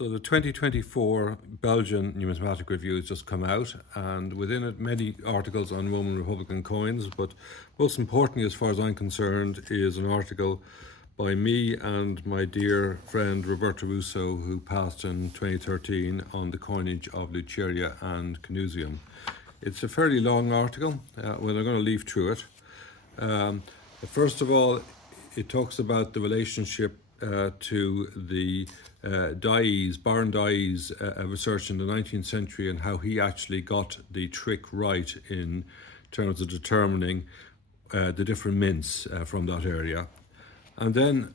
So the 2024 Belgian Numismatic Review has just come out, and within it many articles on Roman Republican coins, but most importantly, as far as I'm concerned, is an article by me and my dear friend Roberto Russo, who passed in 2013, on the coinage of Luceria and Canusium. It's a fairly long article, well, I'm going to leaf through it. First of all, it talks about the relationship to the Baron Dye's research in the 19th century and how he actually got the trick right in terms of determining the different mints from that area. And then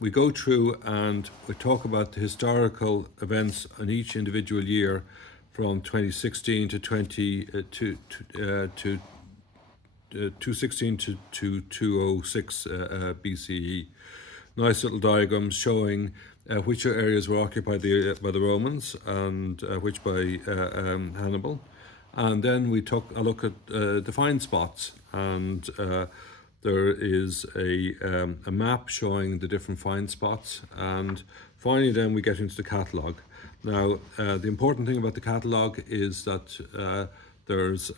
we go through and we talk about the historical events in each individual year from 2016 to 216 to 206 BCE. Nice little diagrams showing which areas were occupied by the Romans and which by Hannibal. And then we took a look at the find spots, and there is a map showing the different find spots. And finally then we get into the catalogue. Now the important thing about the catalogue is that there's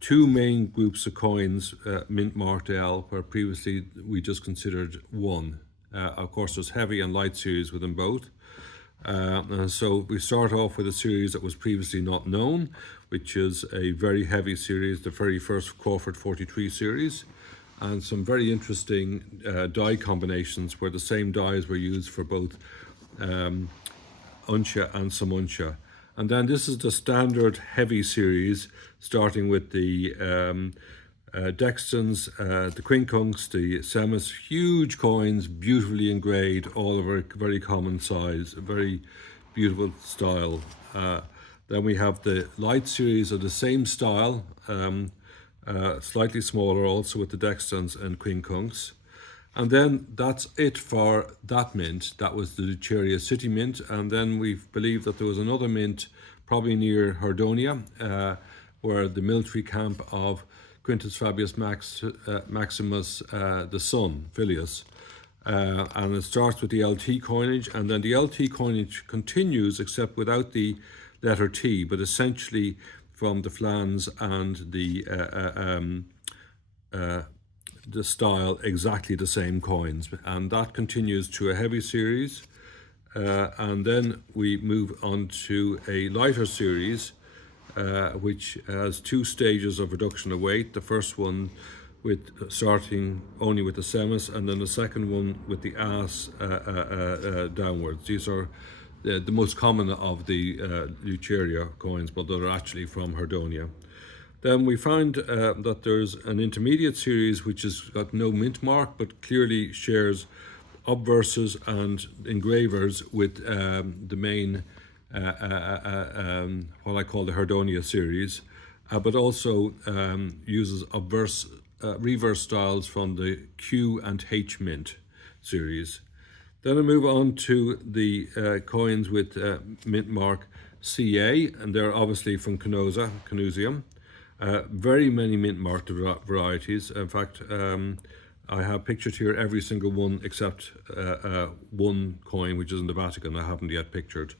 two main groups of coins, mint marked L, where previously we just considered one. Of course, there's heavy and light series within both. And so we start off with a series that was previously not known, which is a very heavy series, the very first Crawford 43 series, and some very interesting die combinations where the same dies were used for both uncia and sumuntia. And then this is the standard heavy series, starting with the Dextons, the Quintus, the Semus, huge coins, beautifully engraved, all of a very common size, a very beautiful style. Then we have the light series of the same style, slightly smaller also with the Dextons and Quintus. And then that's it for that mint. That was the Luceria city mint. And then we believe that there was another mint probably near Herdonia, where the military camp of Quintus Fabius Maximus, the son, filius. And it starts with the LT coinage, and then the LT coinage continues except without the letter T, but essentially from the flans and the style exactly the same coins, and that continues to a heavy series, and then we move on to a lighter series which has two stages of reduction of weight. The first one with starting only with the semis, and then the second one with the as downwards. These are the most common of the Luceria coins, but they're actually from Herdonia. Then we find that there's an intermediate series which has got no mint mark, but clearly shares obverses and engravers with the main, what I call the Herdonia series, but also uses reverse styles from the Q and H mint series. Then I move on to the coins with mint mark CA, and they're obviously from Canusium. Very many mint marked varieties. In fact, I have pictured here every single one except one coin which is in the Vatican I haven't yet pictured.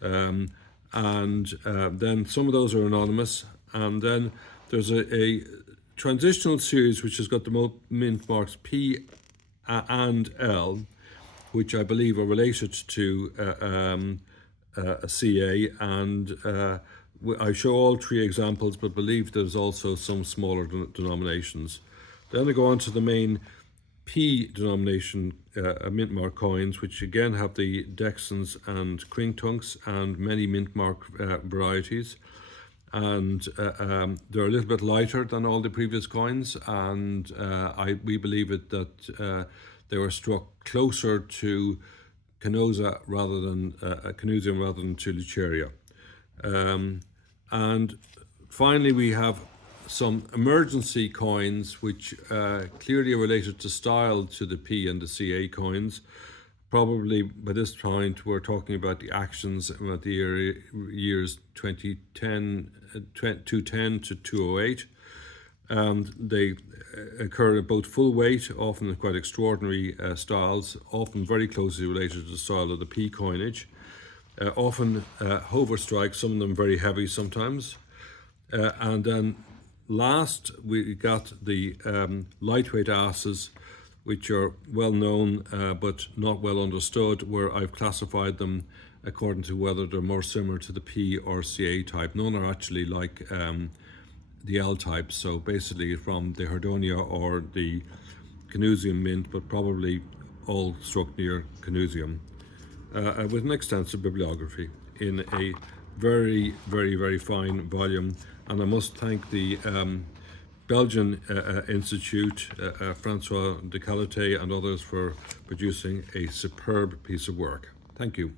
And then some of those are anonymous, and then there's a transitional series which has got the mint marks P and L, which I believe are related to a CA, and I show all three examples, but believe there's also some smaller denominations. Then I go on to the main P denomination mint mark coins, which again have the Dextons and Quintus and many mint mark varieties. And they're a little bit lighter than all the previous coins, and we believe that they were struck closer to Canusium rather than to Luceria. And finally we have some Emer-gency coins which clearly are related to style to the P and the CA coins. Probably by this point we're talking about the actions about the years 210 to 208. and they occur at both full weight, often in quite extraordinary styles, often very closely related to the style of the P coinage. Often hover strikes, some of them very heavy sometimes. And then last, we got the lightweight asses, which are well known but not well understood, where I've classified them according to whether they're more similar to the P or CA type. None are actually like the L type, so basically from the Hardonia or the Canusium mint, but probably all struck near Canusium, with an extensive bibliography in a very, very, very fine volume. And I must thank the Belgian Institute, Francois de Calotet and others for producing a superb piece of work. Thank you.